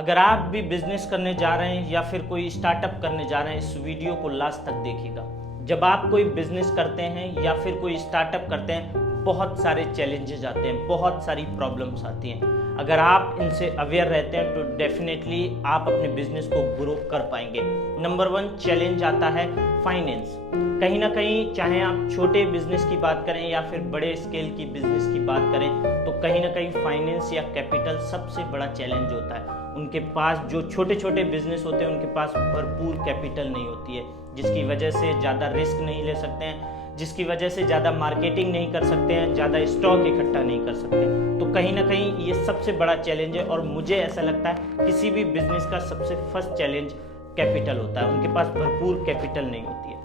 अगर आप भी बिजनेस करने जा रहे हैं या फिर कोई स्टार्टअप करने जा रहे हैं, इस वीडियो को लास्ट तक देखिएगा। जब आप कोई बिजनेस करते हैं या फिर कोई स्टार्टअप करते हैं, बहुत सारे चैलेंजेस आते हैं, बहुत सारी प्रॉब्लम्स आती हैं। अगर आप इनसे अवेयर रहते हैं तो डेफिनेटली आप अपने बिजनेस को ग्रो कर पाएंगे। नंबर 1 चैलेंज आता है फाइनेंस। कहीं ना कहीं चाहे आप छोटे बिजनेस की बात करें या फिर बड़े स्केल की बिजनेस की बात करें, तो कहीं ना कहीं फाइनेंस या कैपिटल सबसे बड़ा चैलेंज होता है। उनके पास जो छोटे छोटे बिजनेस होते हैं, उनके पास भरपूर कैपिटल नहीं होती है, जिसकी वजह से ज़्यादा रिस्क नहीं ले सकते हैं, जिसकी वजह से ज़्यादा मार्केटिंग नहीं कर सकते हैं, ज़्यादा स्टॉक इकट्ठा नहीं कर सकते। तो कहीं ना कहीं ये सबसे बड़ा चैलेंज है और मुझे ऐसा लगता है किसी भी बिजनेस का सबसे फर्स्ट चैलेंज कैपिटल होता है। उनके पास भरपूर कैपिटल नहीं होती है।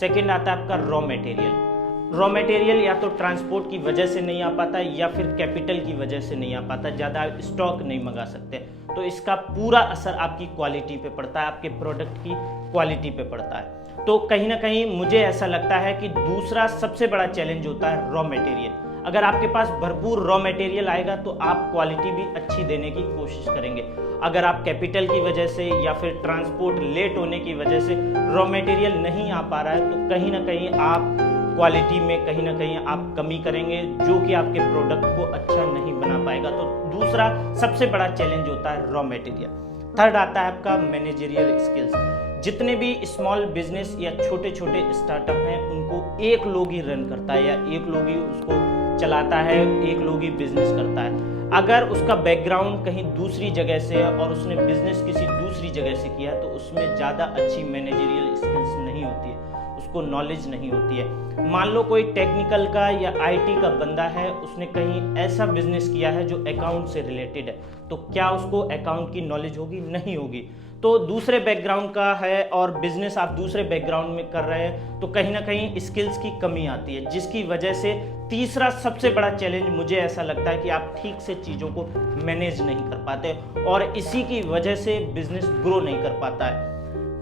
सेकेंड आता है आपका रॉ मटेरियल। रॉ मटेरियल या तो ट्रांसपोर्ट की वजह से नहीं आ पाता या फिर कैपिटल की वजह से नहीं आ पाता, ज़्यादा स्टॉक नहीं मंगा सकते, तो इसका पूरा असर आपकी क्वालिटी पे पड़ता है, आपके प्रोडक्ट की क्वालिटी पे पड़ता है। तो कहीं ना कहीं मुझे ऐसा लगता है कि दूसरा सबसे बड़ा चैलेंज होता है रॉ मटेरियल। अगर आपके पास भरपूर रॉ मटेरियल आएगा तो आप क्वालिटी भी अच्छी देने की कोशिश करेंगे। अगर आप कैपिटल की वजह से या फिर ट्रांसपोर्ट लेट होने की वजह से रॉ मटेरियल नहीं आ पा रहा है, तो कहीं ना कहीं आप क्वालिटी में कहीं ना कहीं आप कमी करेंगे, जो कि आपके प्रोडक्ट को अच्छा नहीं बना पाएगा। तो दूसरा सबसे बड़ा चैलेंज होता है रॉ मटेरियल। थर्ड आता है आपका मैनेजरियल स्किल्स। जितने भी स्मॉल बिजनेस या छोटे छोटे स्टार्टअप हैं, उनको एक लोग ही रन करता है या एक लोग ही उसको चलाता है, एक लोग ही बिजनेस करता है। अगर उसका बैकग्राउंड कहीं दूसरी जगह से है और उसने बिजनेस किसी दूसरी जगह से किया, तो उसमें ज़्यादा अच्छी मैनेजरियल स्किल्स नहीं होती है, उसको नॉलेज नहीं होती है। मान लो कोई टेक्निकल का या आईटी का बंदा है, उसने कहीं ऐसा बिजनेस किया है जो अकाउंट से रिलेटेड है, तो क्या उसको अकाउंट की नॉलेज होगी? नहीं होगी। तो दूसरे बैकग्राउंड का है और बिजनेस आप दूसरे बैकग्राउंड में कर रहे हैं, तो कहीं ना कहीं स्किल्स की कमी आती है, जिसकी वजह से तीसरा सबसे बड़ा चैलेंज मुझे ऐसा लगता है कि आप ठीक से चीज़ों को मैनेज नहीं कर पाते और इसी की वजह से बिजनेस ग्रो नहीं कर पाता है।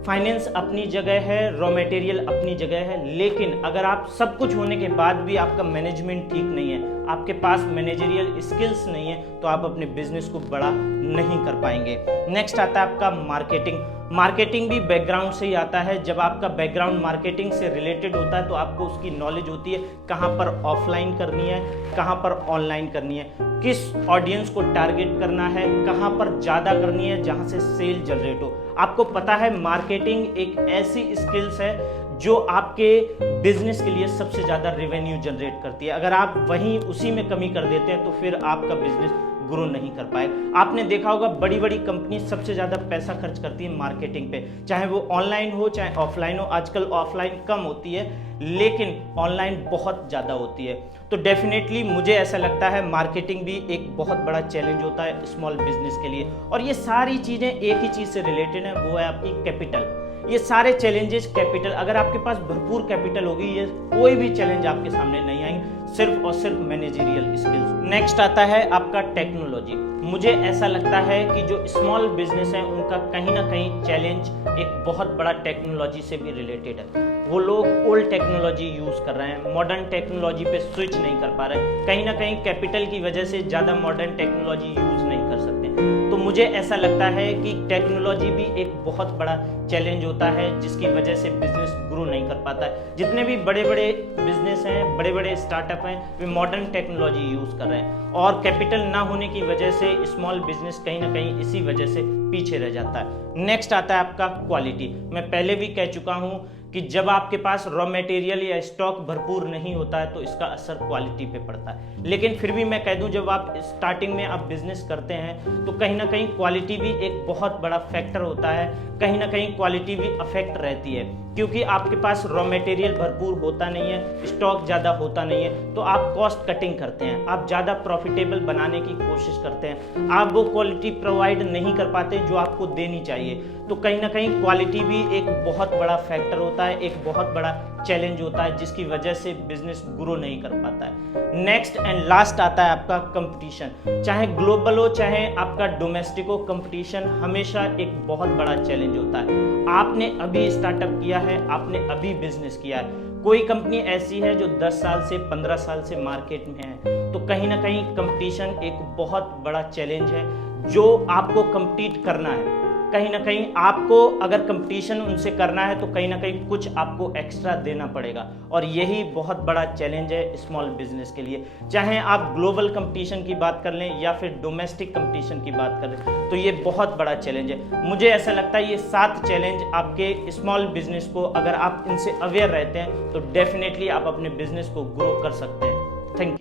फाइनेंस अपनी जगह है, रॉ मटेरियल अपनी जगह है, लेकिन अगर आप सब कुछ होने के बाद भी आपका मैनेजमेंट ठीक नहीं है, आपके पास मैनेजरियल स्किल्स नहीं है, तो आप अपने बिजनेस को बड़ा नहीं कर पाएंगे। नेक्स्ट आता है आपका मार्केटिंग। मार्केटिंग भी बैकग्राउंड से ही आता है। जब आपका बैकग्राउंड मार्केटिंग से रिलेटेड होता है, तो आपको उसकी नॉलेज होती है कहाँ पर ऑफलाइन करनी है, कहाँ पर ऑनलाइन करनी है, किस ऑडियंस को टारगेट करना है, कहाँ पर ज़्यादा करनी है जहाँ से सेल जनरेट हो। आपको पता है मार्केटिंग एक ऐसी स्किल्स है जो आपके बिजनेस के लिए सबसे ज़्यादा रेवेन्यू जनरेट करती है। अगर आप वहीं उसी में कमी कर देते हैं, तो फिर आपका बिजनेस ग्रो नहीं कर पाएगा। आपने देखा होगा बड़ी बड़ी कंपनी सबसे ज़्यादा पैसा खर्च करती है मार्केटिंग पे, चाहे वो ऑनलाइन हो चाहे ऑफलाइन हो। आजकल ऑफलाइन कम होती है, लेकिन ऑनलाइन बहुत ज़्यादा होती है। तो डेफिनेटली मुझे ऐसा लगता है मार्केटिंग भी एक बहुत बड़ा चैलेंज होता है स्मॉल बिजनेस के लिए। और ये सारी चीज़ें एक ही चीज़ से रिलेटेड है, वो है आपकी कैपिटल। ये सारे चैलेंजेस कैपिटल, अगर आपके पास भरपूर कैपिटल होगी, ये कोई भी चैलेंज आपके सामने नहीं आएंगे, सिर्फ और सिर्फ मैनेजरियल स्किल्स। नेक्स्ट आता है आपका टेक्नोलॉजी। मुझे ऐसा लगता है कि जो स्मॉल बिजनेस है, उनका कहीं ना कहीं चैलेंज एक बहुत बड़ा टेक्नोलॉजी से भी रिलेटेड है। वो लोग ओल्ड टेक्नोलॉजी यूज़ कर रहे हैं, मॉडर्न टेक्नोलॉजी पे स्विच नहीं कर पा रहे, कहीं ना कहीं कैपिटल की वजह से ज़्यादा मॉडर्न टेक्नोलॉजी यूज़ नहीं कर सकते। तो मुझे ऐसा लगता है कि टेक्नोलॉजी भी एक बहुत बड़ा चैलेंज होता है, जिसकी वजह से बिजनेस ग्रो नहीं कर पाता है। जितने भी बड़े बड़े बिजनेस हैं, बड़े बड़े स्टार्टअप हैं, वे मॉडर्न टेक्नोलॉजी यूज़ कर रहे हैं और कैपिटल ना होने की वजह से स्मॉल बिजनेस कहीं ना कहीं इसी वजह से पीछे रह जाता है। नेक्स्ट आता है आपका क्वालिटी। मैं पहले भी कह चुका हूँ कि जब आपके पास रॉ मटेरियल या स्टॉक भरपूर नहीं होता है, तो इसका असर क्वालिटी पे पड़ता है। लेकिन फिर भी मैं कह दूं, जब आप स्टार्टिंग में आप बिजनेस करते हैं, तो कहीं ना कहीं क्वालिटी भी एक बहुत बड़ा फैक्टर होता है, कहीं ना कहीं क्वालिटी भी अफेक्ट रहती है, क्योंकि आपके पास रॉ मटेरियल भरपूर होता नहीं है, स्टॉक ज़्यादा होता नहीं है, तो आप कॉस्ट कटिंग करते हैं, आप ज़्यादा प्रॉफिटेबल बनाने की कोशिश करते हैं, आप वो क्वालिटी प्रोवाइड नहीं कर पाते जो आपको देनी चाहिए। तो कहीं ना कहीं क्वालिटी भी एक बहुत बड़ा फैक्टर होता है, एक बहुत बड़ा चैलेंज होता है, जिसकी वजह से बिजनेस ग्रो नहीं कर पाता है। नेक्स्ट एंड लास्ट आता है आपका कंपटीशन। चाहे ग्लोबल हो चाहे आपका डोमेस्टिक हो, कंपटीशन हमेशा एक बहुत बड़ा चैलेंज होता है। आपने अभी स्टार्टअप किया है, आपने अभी बिजनेस किया है, कोई कंपनी ऐसी है जो 10 साल से 15 साल से मार्केट में है, तो कहीं ना कहीं कंपटीशन एक बहुत बड़ा चैलेंज है, जो आपको compete करना है। कहीं ना कहीं आपको अगर कंपटीशन उनसे करना है तो कहीं ना कहीं कुछ आपको एक्स्ट्रा देना पड़ेगा, और यही बहुत बड़ा चैलेंज है स्मॉल बिजनेस के लिए। चाहे आप ग्लोबल कंपटीशन की बात कर लें या फिर डोमेस्टिक कंपटीशन की बात कर लें, तो ये बहुत बड़ा चैलेंज है। मुझे ऐसा लगता है ये 7 चैलेंज आपके स्मॉल बिजनेस को, अगर आप इनसे अवेयर रहते हैं तो डेफिनेटली आप अपने बिजनेस को ग्रो कर सकते हैं। Thank you.